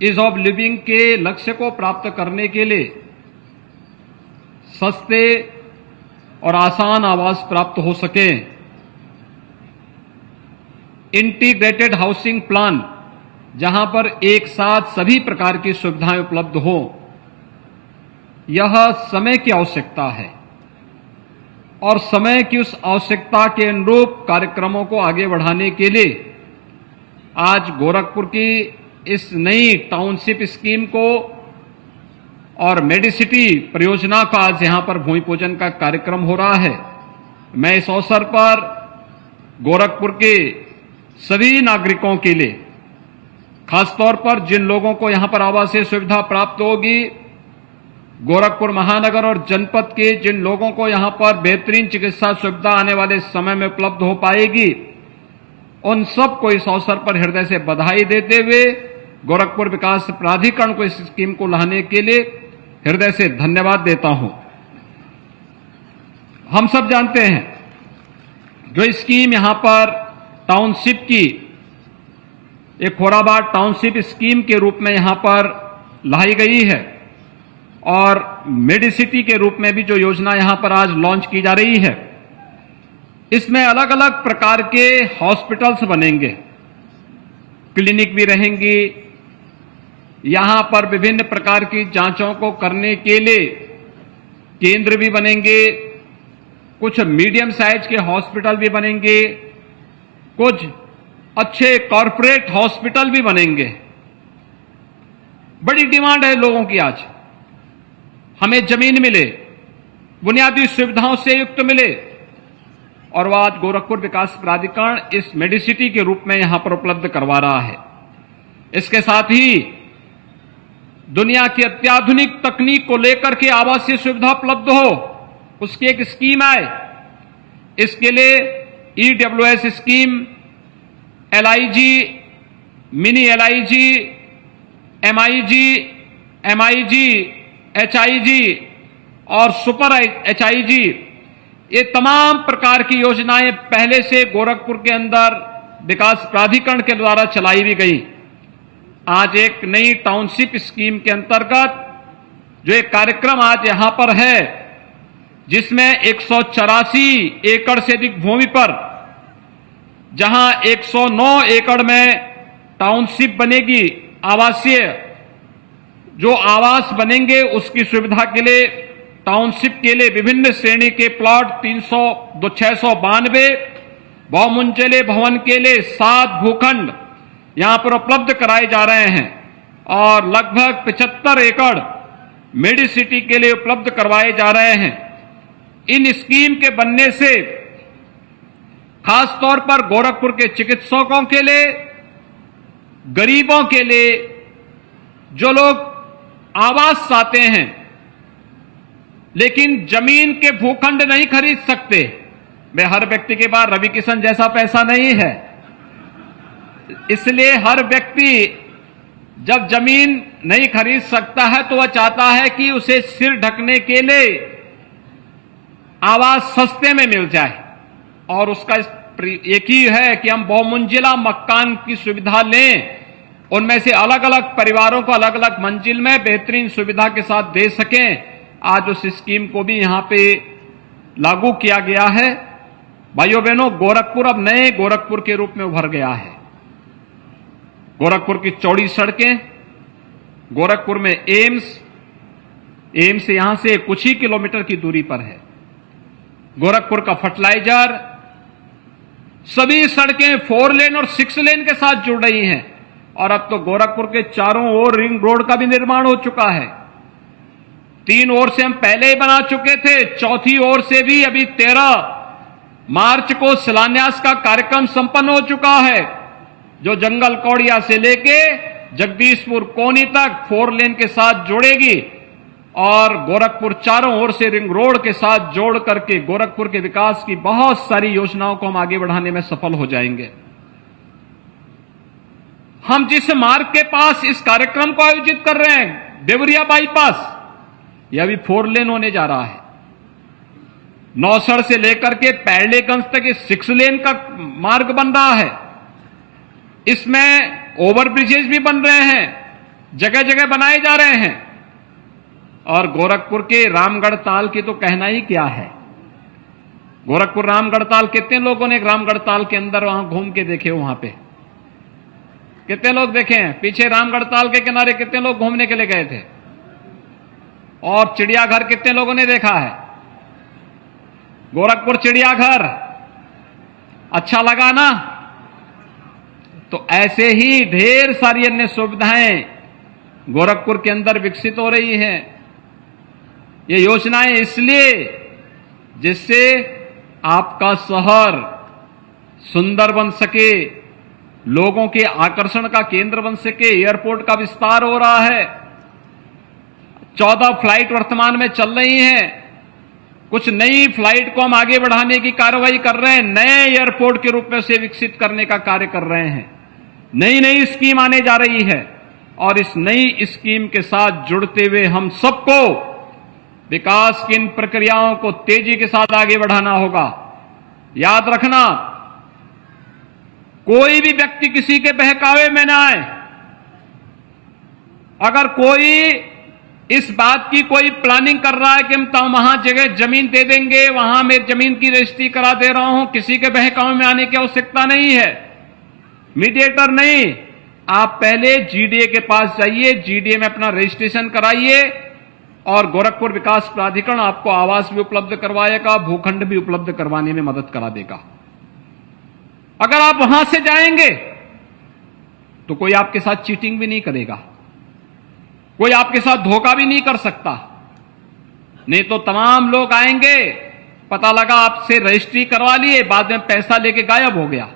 Ease of living के लक्ष्य को प्राप्त करने के लिए सस्ते और आसान आवास प्राप्त हो सके, इंटीग्रेटेड हाउसिंग प्लान जहां पर एक साथ सभी प्रकार की सुविधाएं उपलब्ध हो, यह समय की आवश्यकता है और समय की उस आवश्यकता के अनुरूप कार्यक्रमों को आगे बढ़ाने के लिए आज गोरखपुर की इस नई टाउनशिप स्कीम को और मेडिसिटी परियोजना का आज यहां पर भूमि पूजन का कार्यक्रम हो रहा है। मैं इस अवसर पर गोरखपुर के सभी नागरिकों के लिए, खासतौर पर जिन लोगों को यहां पर आवासीय सुविधा प्राप्त होगी, गोरखपुर महानगर और जनपद के जिन लोगों को यहां पर बेहतरीन चिकित्सा सुविधा आने वाले समय में उपलब्ध हो पाएगी, उन सबको इस अवसर पर हृदय से बधाई देते हुए गोरखपुर विकास प्राधिकरण को इस स्कीम को लाने के लिए हृदय से धन्यवाद देता हूं। हम सब जानते हैं जो स्कीम यहां पर टाउनशिप की एक खोराबाद टाउनशिप स्कीम के रूप में यहां पर लाई गई है और मेडिसिटी के रूप में भी जो योजना यहां पर आज लॉन्च की जा रही है, इसमें अलग अलग प्रकार के हॉस्पिटल्स बनेंगे, क्लिनिक भी रहेंगी, यहां पर विभिन्न प्रकार की जांचों को करने के लिए केंद्र भी बनेंगे, कुछ मीडियम साइज के हॉस्पिटल भी बनेंगे, कुछ अच्छे कॉरपोरेट हॉस्पिटल भी बनेंगे। बड़ी डिमांड है लोगों की आज, हमें जमीन मिले, बुनियादी सुविधाओं से युक्त मिले, और वह आज गोरखपुर विकास प्राधिकरण इस मेडिसिटी के रूप में यहां पर उपलब्ध करवा रहा है। इसके साथ ही दुनिया की अत्याधुनिक तकनीक को लेकर के आवासीय सुविधा उपलब्ध हो, उसकी एक स्कीम आए। इसके लिए EWS scheme, LIG, mini LIG, MIG, MIG, HIG और सुपर एचआईजी, ये तमाम प्रकार की योजनाएं पहले से गोरखपुर के अंदर विकास प्राधिकरण के द्वारा चलाई भी गई। आज एक नई टाउनशिप स्कीम के अंतर्गत जो एक कार्यक्रम आज यहां पर है, जिसमें 184 एकड़ से अधिक भूमि पर, जहां 109 एकड़ में टाउनशिप बनेगी, आवासीय जो आवास बनेंगे उसकी सुविधा के लिए टाउनशिप के लिए विभिन्न श्रेणी के प्लॉट 692 बहुमंजिले भवन के लिए 7 भूखंड यहां पर उपलब्ध कराए जा रहे हैं और लगभग 75 एकड़ मेडिसिटी के लिए उपलब्ध करवाए जा रहे हैं। इन स्कीम के बनने से खासतौर पर गोरखपुर के चिकित्सकों के लिए, गरीबों के लिए, जो लोग आवास चाहते हैं लेकिन जमीन के भूखंड नहीं खरीद सकते, वे हर व्यक्ति के पास रवि किशन जैसा पैसा नहीं है, इसलिए हर व्यक्ति जब जमीन नहीं खरीद सकता है तो वह चाहता है कि उसे सिर ढकने के लिए आवास सस्ते में मिल जाए, और उसका एक ही है कि हम बहुमंजिला मकान की सुविधा लें, उनमें से अलग अलग परिवारों को अलग अलग मंजिल में बेहतरीन सुविधा के साथ दे सकें। आज उस स्कीम को भी यहां पे लागू किया गया है। भाइयों बहनों, गोरखपुर अब नए गोरखपुर के रूप में उभर गया है। गोरखपुर की चौड़ी सड़कें, गोरखपुर में एम्स यहां से कुछ ही किलोमीटर की दूरी पर है, गोरखपुर का फर्टिलाइजर, सभी सड़कें 4 लेन और 6 लेन के साथ जुड़ रही हैं, और अब तो गोरखपुर के चारों ओर रिंग रोड का भी निर्माण हो चुका है। 3 ओर से हम पहले ही बना चुके थे, चौथी ओर से भी अभी 13 मार्च को शिलान्यास का कार्यक्रम संपन्न हो चुका है, जो जंगल कौड़िया से लेके जगदीशपुर कोनी तक 4 लेन के साथ जोड़ेगी और गोरखपुर चारों ओर से रिंग रोड के साथ जोड़ करके गोरखपुर के विकास की बहुत सारी योजनाओं को हम आगे बढ़ाने में सफल हो जाएंगे। हम जिस मार्ग के पास इस कार्यक्रम को आयोजित कर रहे हैं, देवरिया बाईपास, यह भी 4 लेन होने जा रहा है। नौसड़ से लेकर के पैरलेगंज तक 6 लेन का मार्ग बन रहा है। इसमें ओवरब्रिजेज भी बन रहे हैं, जगह जगह बनाए जा रहे हैं। और गोरखपुर के रामगढ़ ताल की तो कहना ही क्या है। गोरखपुर रामगढ़ ताल, कितने लोगों ने रामगढ़ ताल के अंदर वहां घूम के देखे? वहां पे कितने लोग देखे हैं? पीछे रामगढ़ ताल के किनारे कितने लोग घूमने के लिए गए थे? और चिड़ियाघर कितने लोगों ने देखा है? गोरखपुर चिड़ियाघर अच्छा लगा ना? तो ऐसे ही ढेर सारी अन्य सुविधाएं गोरखपुर के अंदर विकसित हो रही हैं। ये योजनाएं इसलिए जिससे आपका शहर सुंदर बन सके, लोगों के आकर्षण का केंद्र बन सके। एयरपोर्ट का विस्तार हो रहा है, 14 फ्लाइट वर्तमान में चल रही हैं। कुछ नई फ्लाइट को हम आगे बढ़ाने की कार्रवाई कर रहे हैं, नए एयरपोर्ट के रूप में उसे विकसित करने का कार्य कर रहे हैं। नई नई स्कीम आने जा रही है और इस नई स्कीम के साथ जुड़ते हुए हम सबको विकास की इन प्रक्रियाओं को तेजी के साथ आगे बढ़ाना होगा। याद रखना, कोई भी व्यक्ति किसी के बहकावे में ना आए। अगर कोई इस बात की कोई प्लानिंग कर रहा है कि हम वहां जगह जमीन दे देंगे, वहां मैं जमीन की रजिस्ट्री करा दे रहा हूं, किसी के बहकावे में आने की आवश्यकता नहीं है। मीडिएटर नहीं, आप पहले जीडीए के पास जाइए, जीडीए में अपना रजिस्ट्रेशन कराइए और गोरखपुर विकास प्राधिकरण आपको आवास भी उपलब्ध करवाएगा, भूखंड भी उपलब्ध करवाने में मदद करा देगा। अगर आप वहां से जाएंगे तो कोई आपके साथ चीटिंग भी नहीं करेगा, कोई आपके साथ धोखा भी नहीं कर सकता। नहीं तो तमाम लोग आएंगे, पता लगा आपसे रजिस्ट्री करवा लिए, बाद में पैसा लेके गायब हो गया।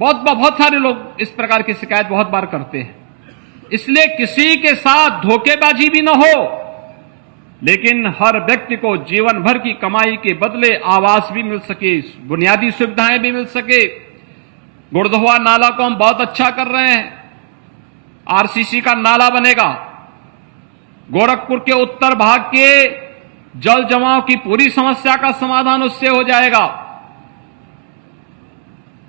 बहुत सारे लोग इस प्रकार की शिकायत बहुत बार करते हैं। इसलिए किसी के साथ धोखेबाजी भी न हो, लेकिन हर व्यक्ति को जीवन भर की कमाई के बदले आवास भी मिल सके, बुनियादी सुविधाएं भी मिल सके। गुड़धुआ नाला को हम बहुत अच्छा कर रहे हैं, आरसीसी का नाला बनेगा। गोरखपुर के उत्तर भाग के जल जमाव की पूरी समस्या का समाधान उससे हो जाएगा।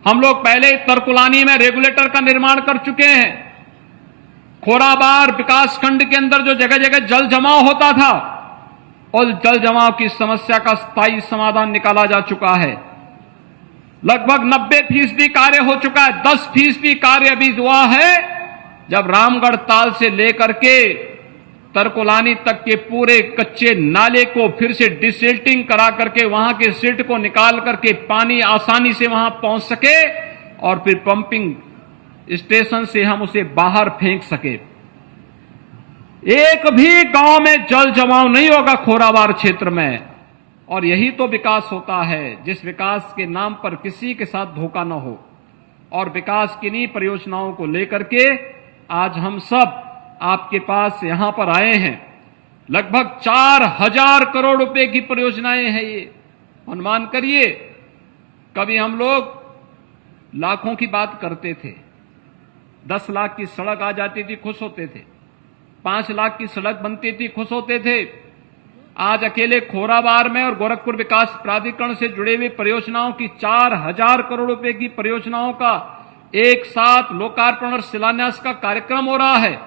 हम लोग पहले तरकुलानी में रेगुलेटर का निर्माण कर चुके हैं। खोराबार विकास खंड के अंदर जो जगह जगह जल जमाव होता था, और जल जमाव की समस्या का स्थायी समाधान निकाला जा चुका है। लगभग 90% कार्य हो चुका है। 10% कार्य अभी हुआ है, जब रामगढ़ ताल से लेकर के तरकुलानी तक के पूरे कच्चे नाले को फिर से डिसिल्टिंग करा करके वहां के सिल्ट को निकाल करके पानी आसानी से वहां पहुंच सके और फिर पंपिंग स्टेशन से हम उसे बाहर फेंक सके। एक भी गांव में जल जमाव नहीं होगा खोराबार क्षेत्र में। और यही तो विकास होता है, जिस विकास के नाम पर किसी के साथ धोखा न हो। और विकास की इन्हीं परियोजनाओं को लेकर के आज हम सब आपके पास यहां पर आए हैं। लगभग 4000 करोड़ रुपए की परियोजनाएं हैं ये। अनुमान करिए, कभी हम लोग लाखों की बात करते थे, 10 लाख की सड़क आ जाती थी, खुश होते थे। 5 लाख की सड़क बनती थी, खुश होते थे। आज अकेले खोराबार में और गोरखपुर विकास प्राधिकरण से जुड़े हुए परियोजनाओं की 4000 करोड़ रुपए की परियोजनाओं का एक साथ लोकार्पण और शिलान्यास का कार्यक्रम हो रहा है।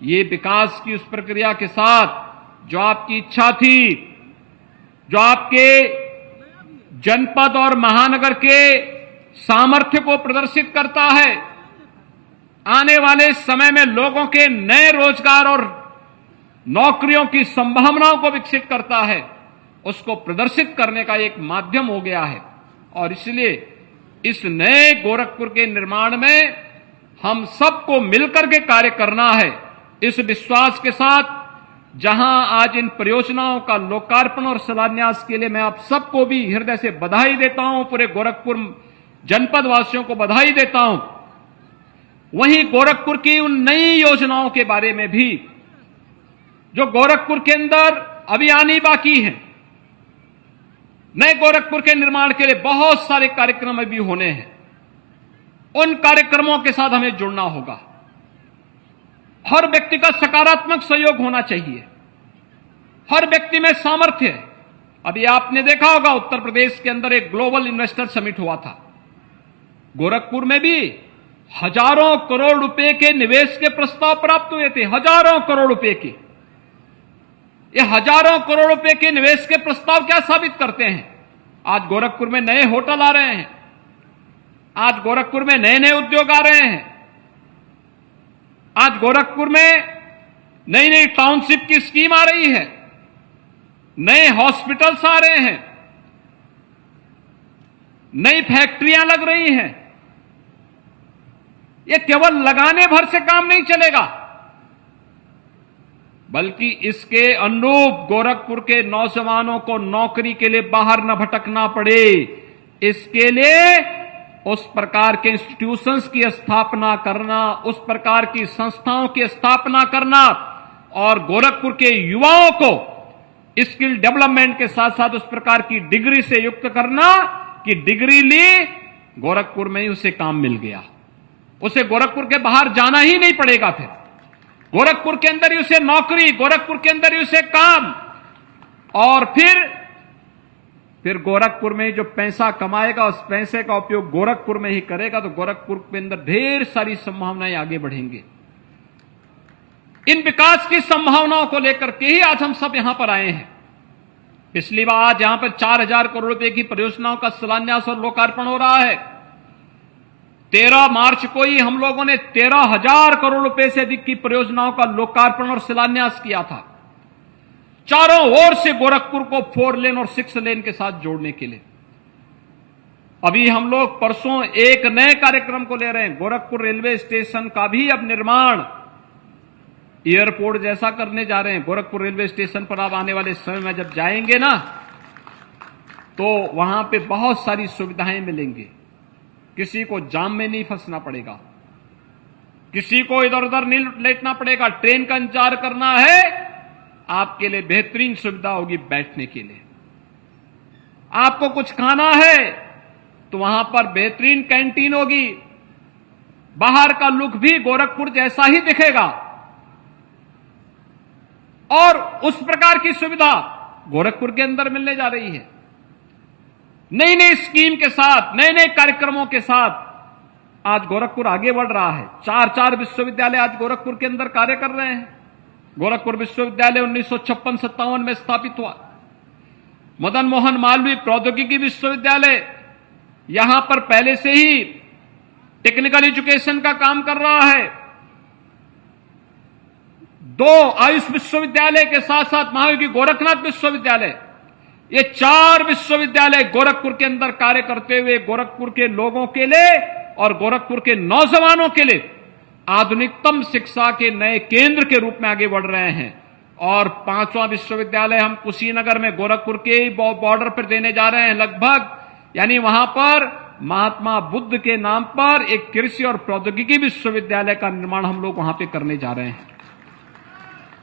ये विकास की उस प्रक्रिया के साथ जो आपकी इच्छा थी, जो आपके जनपद और महानगर के सामर्थ्य को प्रदर्शित करता है, आने वाले समय में लोगों के नए रोजगार और नौकरियों की संभावनाओं को विकसित करता है, उसको प्रदर्शित करने का एक माध्यम हो गया है। और इसलिए इस नए गोरखपुर के निर्माण में हम सबको मिलकर के कार्य करना है। इस विश्वास के साथ जहां आज इन परियोजनाओं का लोकार्पण और शिलान्यास के लिए मैं आप सबको भी हृदय से बधाई देता हूं, पूरे गोरखपुर जनपद वासियों को बधाई देता हूं, वहीं गोरखपुर की उन नई योजनाओं के बारे में भी जो गोरखपुर के अंदर अभी आनी बाकी है। नए गोरखपुर के निर्माण के लिए बहुत सारे कार्यक्रम अभी होने हैं। उन कार्यक्रमों के साथ हमें जुड़ना होगा। हर व्यक्ति का सकारात्मक सहयोग होना चाहिए। हर व्यक्ति में सामर्थ्य है। अभी आपने देखा होगा उत्तर प्रदेश के अंदर एक ग्लोबल इन्वेस्टर समिट हुआ था। गोरखपुर में भी हजारों करोड़ रुपए के निवेश के प्रस्ताव प्राप्त हुए थे, हजारों करोड़ रुपए के। ये हजारों करोड़ रुपए के निवेश के प्रस्ताव क्या साबित करते हैं? आज गोरखपुर में नए होटल आ रहे हैं, आज गोरखपुर में नए नए उद्योग आ रहे हैं, आज गोरखपुर में नई नई टाउनशिप की स्कीम आ रही है, नए हॉस्पिटल्स आ रहे हैं, नई फैक्ट्रियां लग रही हैं। ये केवल लगाने भर से काम नहीं चलेगा, बल्कि इसके अनुरूप गोरखपुर के नौजवानों को नौकरी के लिए बाहर न भटकना पड़े, इसके लिए उस प्रकार के इंस्टीट्यूशंस की स्थापना करना, उस प्रकार की संस्थाओं की स्थापना करना और गोरखपुर के युवाओं को स्किल डेवलपमेंट के साथ साथ उस प्रकार की डिग्री से युक्त करना कि डिग्री ली, गोरखपुर में ही उसे काम मिल गया, उसे गोरखपुर के बाहर जाना ही नहीं पड़ेगा, फिर गोरखपुर के अंदर ही उसे नौकरी, गोरखपुर के अंदर ही उसे काम, और फिर गोरखपुर में जो पैसा कमाएगा उस पैसे का उपयोग गोरखपुर में ही करेगा, तो गोरखपुर के अंदर ढेर सारी संभावनाएं आगे बढ़ेंगी। इन विकास की संभावनाओं को लेकर के ही आज हम सब यहां पर आए हैं। पिछली बार आज यहां पर 4,000 करोड़ रुपए की परियोजनाओं का शिलान्यास और लोकार्पण हो रहा है। 13 मार्च को ही हम लोगों ने 13,000 करोड़ रुपए से अधिक की परियोजनाओं का लोकार्पण और शिलान्यास किया था, चारों ओर से गोरखपुर को 4 लेन और 6 लेन के साथ जोड़ने के लिए। अभी हम लोग परसों एक नए कार्यक्रम को ले रहे हैं, गोरखपुर रेलवे स्टेशन का भी अब निर्माण एयरपोर्ट जैसा करने जा रहे हैं। गोरखपुर रेलवे स्टेशन पर आप आने वाले समय में जब जाएंगे ना, तो वहां पे बहुत सारी सुविधाएं मिलेंगी। किसी को जाम में नहीं फंसना पड़ेगा, किसी को इधर उधर नहीं लेटना पड़ेगा, ट्रेन का इंतजार करना है, आपके लिए बेहतरीन सुविधा होगी बैठने के लिए। आपको कुछ खाना है तो वहां पर बेहतरीन कैंटीन होगी, बाहर का लुक भी गोरखपुर जैसा ही दिखेगा, और उस प्रकार की सुविधा गोरखपुर के अंदर मिलने जा रही है। नई नई स्कीम के साथ, नए नए कार्यक्रमों के साथ आज गोरखपुर आगे बढ़ रहा है। 4 विश्वविद्यालय आज गोरखपुर के अंदर कार्य कर रहे हैं। गोरखपुर विश्वविद्यालय 1956-57 में स्थापित हुआ। मदन मोहन मालवीय प्रौद्योगिकी विश्वविद्यालय यहां पर पहले से ही टेक्निकल एजुकेशन का काम कर रहा है। 2 आयुष विश्वविद्यालय के साथ साथ महायोगी गोरखनाथ विश्वविद्यालय, ये 4 विश्वविद्यालय गोरखपुर के अंदर कार्य करते हुए गोरखपुर के लोगों के लिए और गोरखपुर के नौजवानों के लिए आधुनिकतम शिक्षा के नए केंद्र के रूप में आगे बढ़ रहे हैं। और 5वां विश्वविद्यालय हम कुशीनगर में गोरखपुर के बॉर्डर पर देने जा रहे हैं लगभग, यानी वहां पर महात्मा बुद्ध के नाम पर एक कृषि और प्रौद्योगिकी विश्वविद्यालय का निर्माण हम लोग वहां पे करने जा रहे हैं।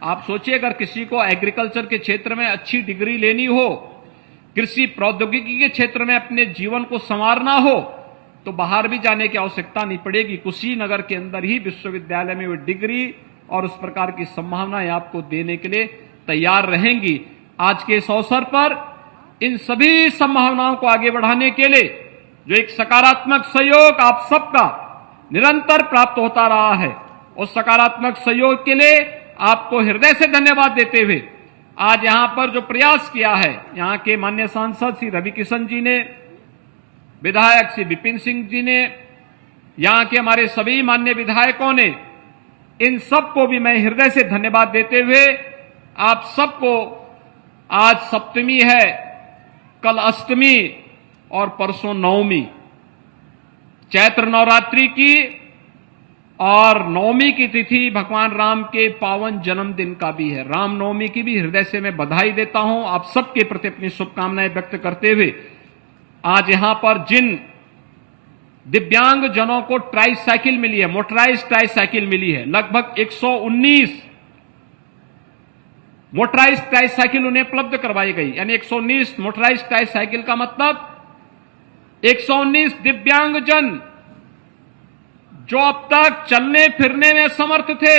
आप सोचिए, अगर किसी को एग्रीकल्चर के क्षेत्र में अच्छी डिग्री लेनी हो, कृषि प्रौद्योगिकी के क्षेत्र में अपने जीवन को संवारना हो, तो बाहर भी जाने की आवश्यकता नहीं पड़ेगी। कुशीनगर के अंदर ही विश्वविद्यालय में वो डिग्री और उस प्रकार की संभावनाएं आपको देने के लिए तैयार रहेंगी। आज के इस अवसर पर इन सभी संभावनाओं को आगे बढ़ाने के लिए जो एक सकारात्मक सहयोग आप सबका निरंतर प्राप्त होता रहा है, उस सकारात्मक सहयोग के लिए आपको हृदय से धन्यवाद देते हुए आज यहां पर जो प्रयास किया है, यहां के माननीय सांसद श्री रवि किशन जी ने, विधायक श्री विपिन सिंह जी ने, यहां के हमारे सभी माननीय विधायकों ने, इन सबको भी मैं हृदय से धन्यवाद देते हुए आप सबको, आज सप्तमी है, कल अष्टमी और परसों नवमी, चैत्र नवरात्रि की और नवमी की तिथि भगवान राम के पावन जन्मदिन का भी है। रामनवमी की भी हृदय से मैं बधाई देता हूं। आप सबके प्रति अपनी शुभकामनाएं व्यक्त करते हुए आज यहां पर जिन दिव्यांग जनों को ट्राईसाइकिल मिली है, मोटराइज्ड ट्राईसाइकिल मिली है, लगभग 119 मोटराइज्ड ट्राईसाइकिल उन्हें उपलब्ध करवाई गई। यानी 119 मोटराइज्ड ट्राईसाइकिल का मतलब 119 दिव्यांग जन जो अब तक चलने फिरने में समर्थ थे,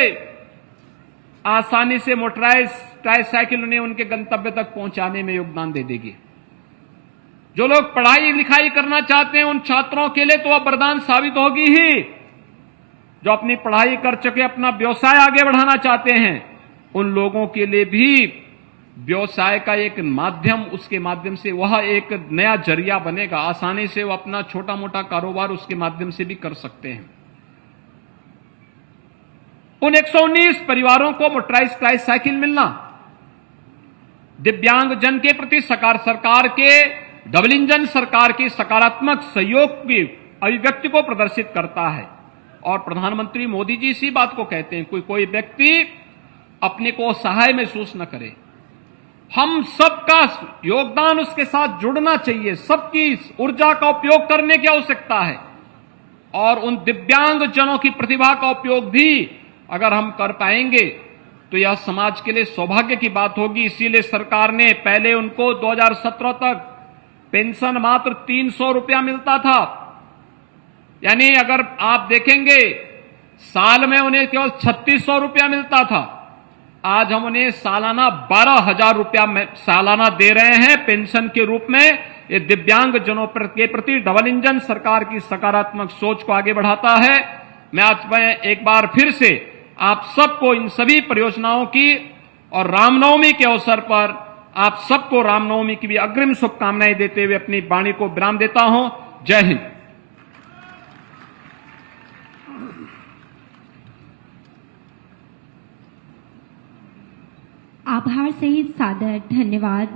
आसानी से मोटराइज्ड ट्राईसाइकिल उन्हें उनके गंतव्य तक पहुंचाने में योगदान दे देगी। जो लोग पढ़ाई लिखाई करना चाहते हैं, उन छात्रों के लिए तो अब वरदान साबित होगी ही, जो अपनी पढ़ाई कर चुके अपना व्यवसाय आगे बढ़ाना चाहते हैं, उन लोगों के लिए भी व्यवसाय का एक माध्यम, उसके माध्यम से वह एक नया जरिया बनेगा। आसानी से वो अपना छोटा मोटा कारोबार उसके माध्यम से भी कर सकते हैं। उन 119 परिवारों को मोटराइज ट्राईसाइकिल मिलना दिव्यांग जन के प्रति सरकार के डबल इंजन सरकार की सकारात्मक सहयोग की अभिव्यक्ति को प्रदर्शित करता है। और प्रधानमंत्री मोदी जी इसी बात को कहते हैं, कोई व्यक्ति अपने को असहाय महसूस न करे। हम सबका योगदान उसके साथ जुड़ना चाहिए, सबकी ऊर्जा का उपयोग करने की आवश्यकता है। और उन दिव्यांग जनों की प्रतिभा का उपयोग भी अगर हम कर पाएंगे तो यह समाज के लिए सौभाग्य की बात होगी। इसीलिए सरकार ने पहले उनको 2017 तक पेंशन मात्र 300 रुपया मिलता था, यानी अगर आप देखेंगे साल में उन्हें केवल 3600 रुपया मिलता था। आज हम उन्हें सालाना 12,000 रुपया सालाना दे रहे हैं पेंशन के रूप में। ये दिव्यांग जनों के प्रति डबल इंजन सरकार की सकारात्मक सोच को आगे बढ़ाता है। मैं एक बार फिर से आप सबको इन सभी परियोजनाओं की और रामनवमी के अवसर पर आप सबको रामनवमी की भी अग्रिम शुभकामनाएं देते हुए अपनी वाणी को विराम देता हूं। जय हिंद। आभार सहित सादर धन्यवाद।